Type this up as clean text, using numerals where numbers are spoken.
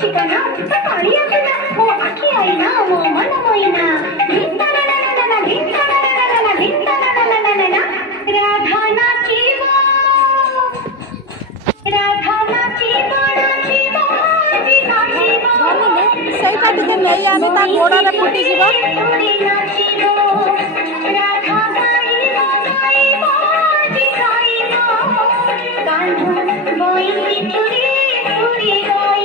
చికన కాళియాకన ఓ అఖి అయినా ఓ మనమైనా దింతనననన దింతనననన దింతనననన రాధా నాచివో राधा नाचिबो नाचिबो नाचिबो ସେଇଟା ଟିକେ ନେଇ ଆମେ ତା ଗୋଡ଼ରେ ଫୁଟିଯିବ। नाचिबो राधा गाइबो गाइबो गाइबो कान्हा बोई तुरी तुरी गाइबो